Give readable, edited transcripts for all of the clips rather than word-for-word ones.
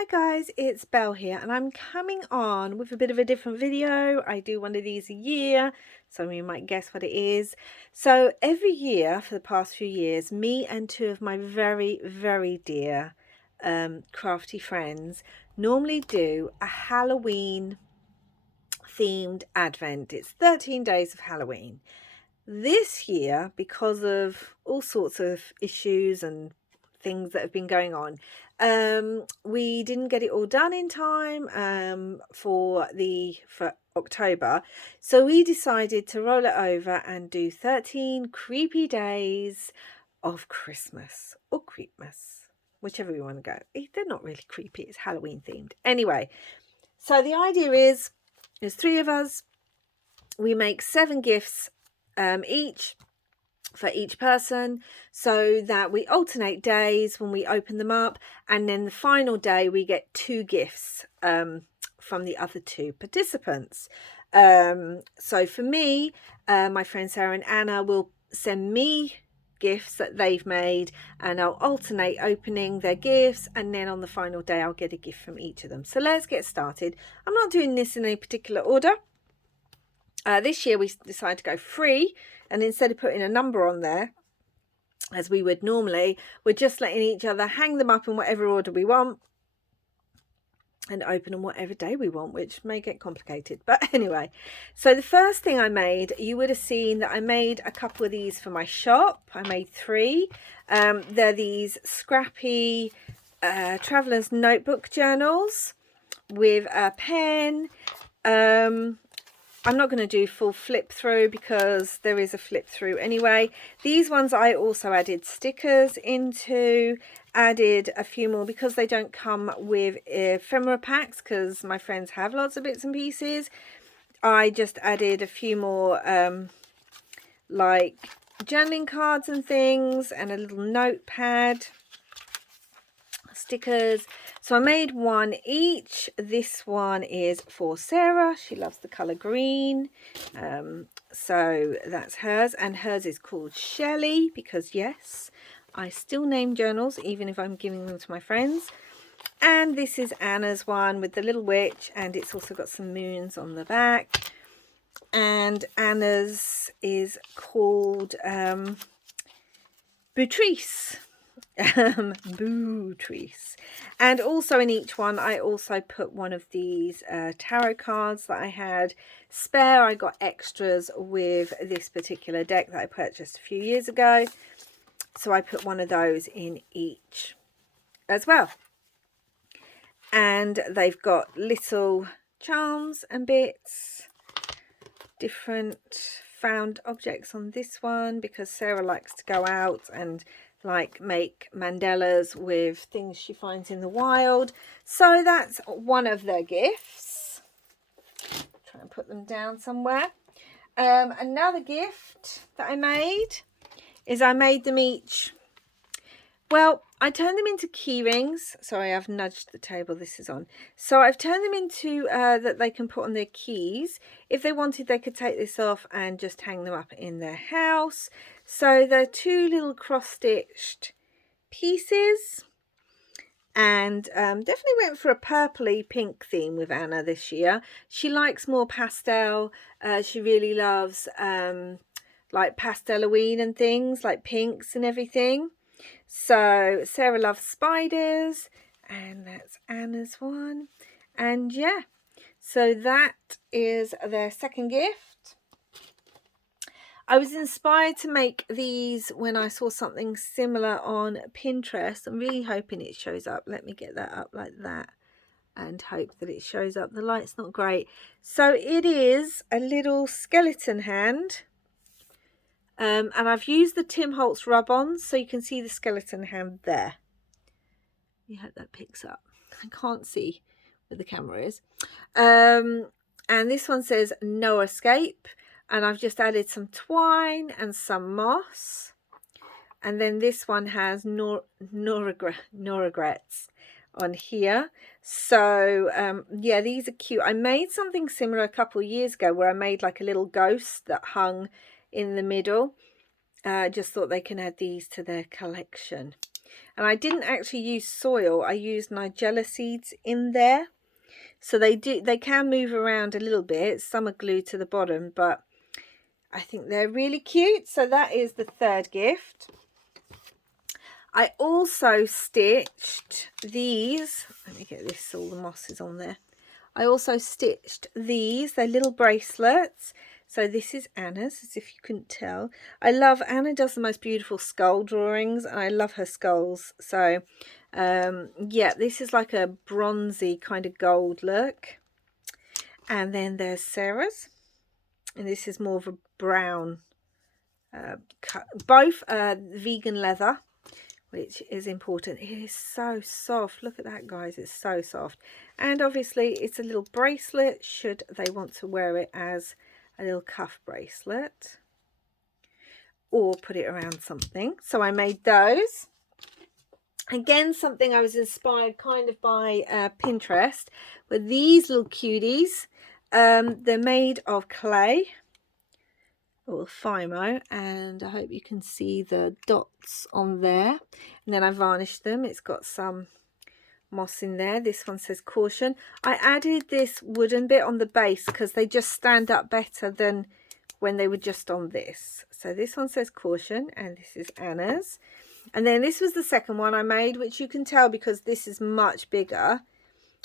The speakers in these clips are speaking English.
Hi guys, it's Belle here and I'm coming on with a bit of a different video. I do one of these a year, some of you might guess what it is. So every year for the past few years, me and two of my very dear crafty friends normally do a Halloween themed advent. It's 13 days of Halloween. This year, because of all sorts of issues and things that have been going on, we didn't get it all done in time for October, so we decided to roll it over and do 13 creepy days of Christmas or Creepmas, whichever you want to go. They're not really creepy, it's Halloween themed anyway. So the idea is there's 3 of us. We make 7 gifts each for each person, so that we alternate days when we open them up, and then the final day we get 2 gifts from the other 2 participants. So for me, my friend Sarah and Anna will send me gifts that they've made, and I'll alternate opening their gifts, and then on the final day I'll get a gift from each of them. So let's get started. I'm not doing this in any particular order. This year we decided to go free, and instead of putting a number on there as we would normally, we're just letting each other hang them up in whatever order we want and open them whatever day we want, which may get complicated, but anyway. So the first thing I made, you would have seen that I made a couple of these for my shop. I made 3. They're these scrappy traveler's notebook journals with a pen. I'm not going to do full flip through because there is a flip through anyway. These ones I also added stickers into, added a few more because they don't come with ephemera packs, because my friends have lots of bits and pieces. I just added a few more like journaling cards and things, and a little notepad, stickers. So I made 1 each. This one is for Sarah. She loves the colour green. So that's hers. And hers is called Shelley because, yes, I still name journals even if I'm giving them to my friends. And this is Anna's one with the little witch. And it's also got some moons on the back. And Anna's is called Boutrice. Boutrice. And also in each one I also put one of these tarot cards that I had spare. I got extras with this particular deck that I purchased a few years ago, so I put one of those in each as well. And they've got little charms and bits, different found objects on this one because Sarah likes to go out and like make mandalas with things she finds in the wild. So that's one of their gifts. Try and put them down somewhere. Another gift that I made is I made them each, well, I turned them into key rings. Sorry, I've nudged the table this is on. So I've turned them into that they can put on their keys. If they wanted, they could take this off and just hang them up in their house. So they're 2 little cross-stitched pieces. And definitely went for a purpley pink theme with Anna this year. She likes more pastel. She really loves like pastel Halloween and things, like pinks and everything. So Sarah loves spiders, and that's Anna's one. And yeah, so that is their second gift. I was inspired to make these when I saw something similar on Pinterest. I'm really hoping it shows up. Let me get that up like that and hope that it shows up. The light's not great. So it is a little skeleton hand. And I've used the Tim Holtz rub-ons so you can see the skeleton hand there. You hope that picks up. I can't see where the camera is. And this one says no escape. And I've just added some twine and some moss. And then this one has no regrets on here. So yeah, these are cute. I made something similar a couple of years ago where I made like a little ghost that hung in the middle. Just thought they can add these to their collection. And I didn't actually use soil. I used nigella seeds in there. So they can move around a little bit. Some are glued to the bottom, but I think they're really cute. So that is the third gift. I also stitched these. Let me get this, all the mosses on there. I also stitched these. They're little bracelets. So this is Anna's, as if you couldn't tell. Anna does the most beautiful skull drawings, and I love her skulls. So yeah, this is like a bronzy kind of gold look. And then there's Sarah's, and this is more of a brown, both vegan leather, which is important. It is so soft. Look at that, guys. It's so soft. And obviously it's a little bracelet should they want to wear it as a little cuff bracelet or put it around something. So I made those. Again, something I was inspired kind of by Pinterest, with these little cuties. They're made of clay or Fimo, and I hope you can see the dots on there. And then I varnished them. It's got some moss in there. This one says caution. I added this wooden bit on the base because they just stand up better than when they were just on this. So this one says caution, and this is Anna's. And then this was the second one I made, which you can tell because this is much bigger.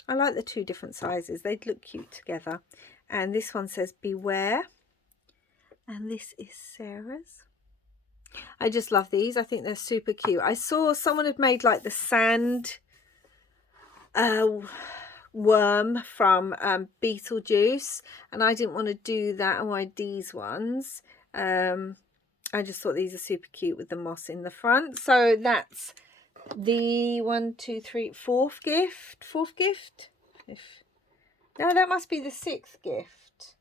I like the two different sizes. They'd look cute together. And this one says beware. And this is Sarah's. I just love these. I think they're super cute. I saw someone had made like the sand worm from Beetlejuice, and I didn't want to do that. I wanted these ones. I just thought these are super cute with the moss in the front. So that's the fourth gift. No, that must be the sixth gift.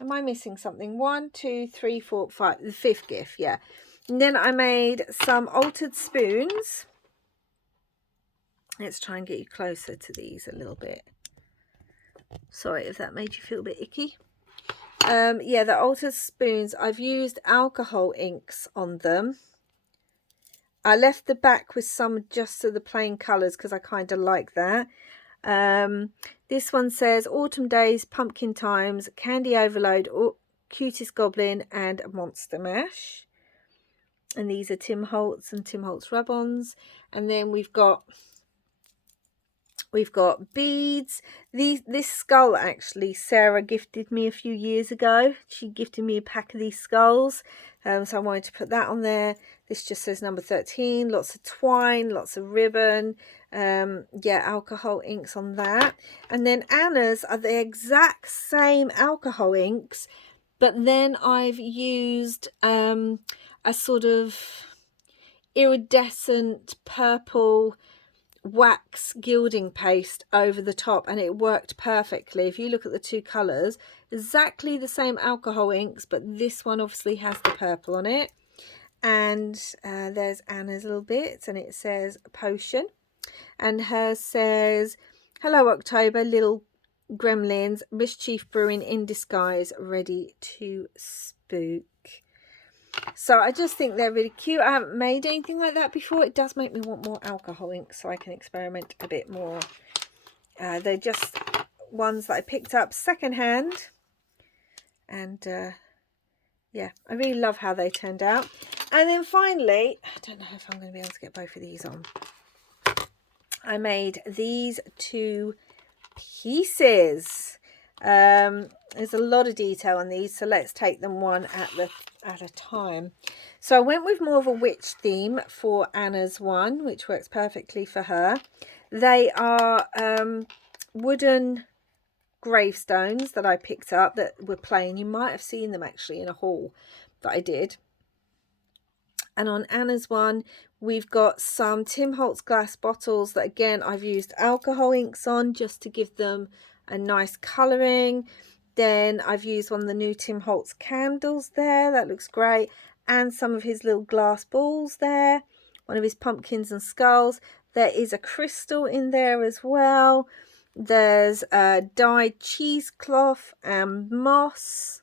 Am I missing something? 1, 2, 3, 4, 5. The fifth gift, yeah. And then I made some altered spoons. Let's try and get you closer to these a little bit. Sorry if that made you feel a bit icky. Yeah, the altered spoons, I've used alcohol inks on them. I left the back with some just of the plain colours because I kind of like that. This one says Autumn Days, Pumpkin Times, Candy Overload, Cutest Goblin, and Monster Mash. And these are Tim Holtz and Tim Holtz rub-ons. And then we've got beads. This skull, actually, Sarah gifted me a few years ago. She gifted me a pack of these skulls. So I wanted to put that on there. This just says number 13. Lots of twine, lots of ribbon. Yeah, alcohol inks on that. And then Anna's are the exact same alcohol inks, but then I've used a sort of iridescent purple wax gilding paste over the top, and it worked perfectly. If you look at the two colours, exactly the same alcohol inks, but this one obviously has the purple on it. And there's Anna's little bits, and it says potion, and hers says hello October, little gremlins, mischief brewing in disguise, ready to spook. So I just think they're really cute. I haven't made anything like that before. It does make me want more alcohol ink so I can experiment a bit more. They're just ones that I picked up secondhand. And yeah, I really love how they turned out. And then finally, I don't know if I'm going to be able to get both of these on. I made these two pieces. There's a lot of detail on these, so let's take them one at a time. So I went with more of a witch theme for Anna's one, which works perfectly for her. They are wooden gravestones that I picked up that were plain. You might have seen them actually in a haul that I did. And on Anna's one, we've got some Tim Holtz glass bottles that, again, I've used alcohol inks on just to give them a nice colouring. Then I've used one of the new Tim Holtz candles there. That looks great. And some of his little glass balls there. One of his pumpkins and skulls. There is a crystal in there as well. There's a dyed cheesecloth and moss.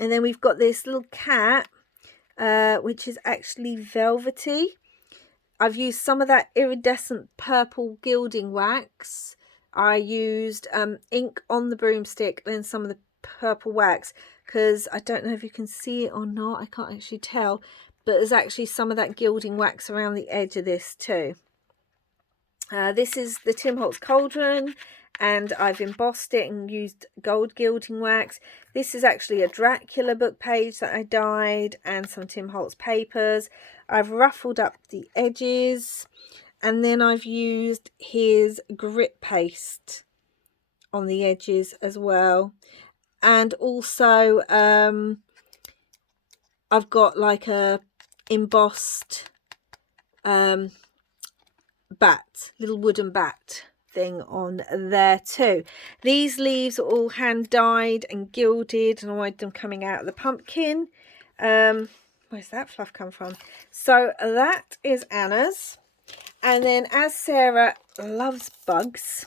And then we've got this little cat, which is actually velvety. I've used some of that iridescent purple gilding wax. I used ink on the broomstick, then some of the purple wax, because I don't know if you can see it or not. I can't actually tell, but there's actually some of that gilding wax around the edge of this too. This is the Tim Holtz cauldron, and I've embossed it and used gold gilding wax. This is actually a Dracula book page that I dyed, and some Tim Holtz papers. I've ruffled up the edges, and then I've used his grit paste on the edges as well. And also I've got like a embossed little wooden bat thing on there too. These leaves are all hand dyed and gilded, and I wanted them coming out of the pumpkin. Where's that fluff come from? So that is Anna's. And then, as Sarah loves bugs,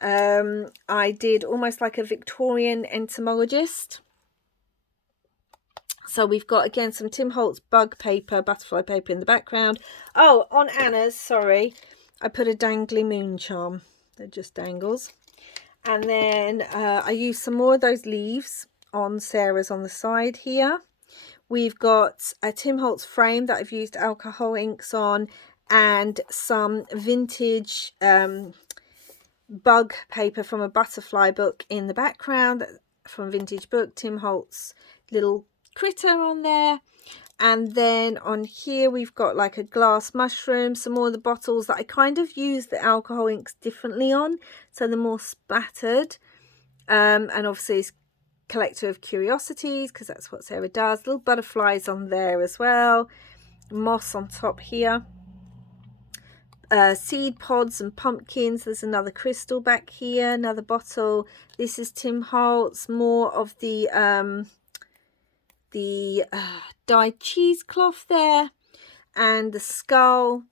I did almost like a Victorian entomologist. So we've got, again, some Tim Holtz bug paper, butterfly paper in the background. Oh, on Anna's, sorry, I put a dangly moon charm that just dangles. And then I used some more of those leaves on Sarah's on the side here. We've got a Tim Holtz frame that I've used alcohol inks on, and some vintage bug paper from a butterfly book in the background from Vintage Book. Tim Holtz little critter on there. And then on here we've got like a glass mushroom, some more of the bottles that I kind of use the alcohol inks differently on, so they're more spattered. And obviously it's collector of curiosities, because that's what Sarah does. Little butterflies on there as well, moss on top here, seed pods and pumpkins. There's another crystal back here, another bottle. This is Tim Holtz, more of the dyed cheesecloth there, and the skull.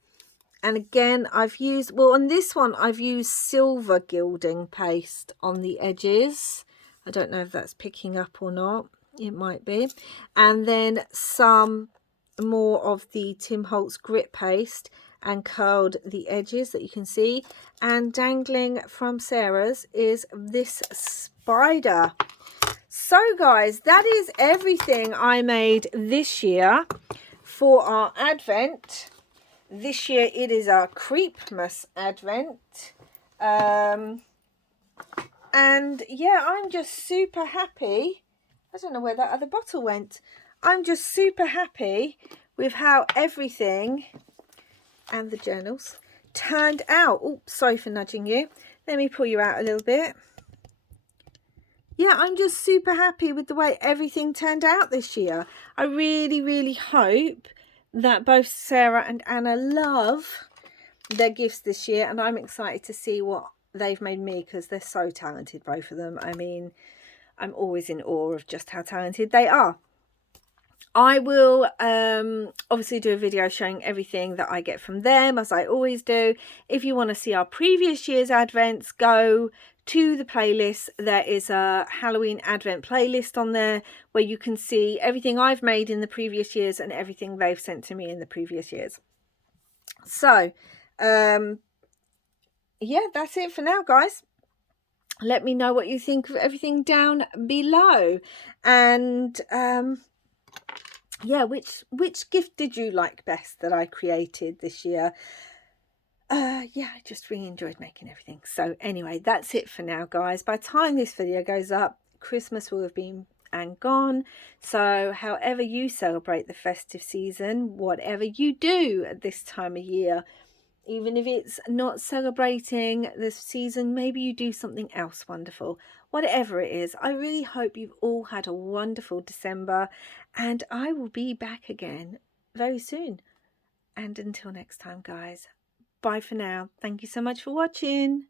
And again, I've used, well, on this one I've used silver gilding paste on the edges. I don't know if that's picking up or not, it might be. And then some more of the Tim Holtz grit paste, and curled the edges that you can see. And dangling from Sarah's is this spider. So guys, that is everything I made this year for our Advent. This year it is our Creepmas Advent. And yeah, I'm just super happy. I don't know where that other bottle went. I'm just super happy with how everything, and the journals, turned out. Oh, sorry for nudging you. Let me pull you out a little bit. Yeah, I'm just super happy with the way everything turned out this year. I really, really hope that both Sarah and Anna love their gifts this year, and I'm excited to see what they've made me, because they're so talented, both of them. I mean, I'm always in awe of just how talented they are. I will obviously do a video showing everything that I get from them, as I always do. If you want to see our previous year's Advents, go to the playlist. There is a Halloween Advent playlist on there where you can see everything I've made in the previous years and everything they've sent to me in the previous years. So, yeah, that's it for now, guys. Let me know what you think of everything down below. And yeah, which gift did you like best that I created this year? Yeah, I just really enjoyed making everything. So anyway, that's it for now, guys. By the time this video goes up, Christmas will have been and gone. So however you celebrate the festive season, whatever you do at this time of year, even if it's not celebrating this season, maybe you do something else wonderful. Whatever it is, I really hope you've all had a wonderful December, and I will be back again very soon. And until next time, guys, bye for now. Thank you so much for watching.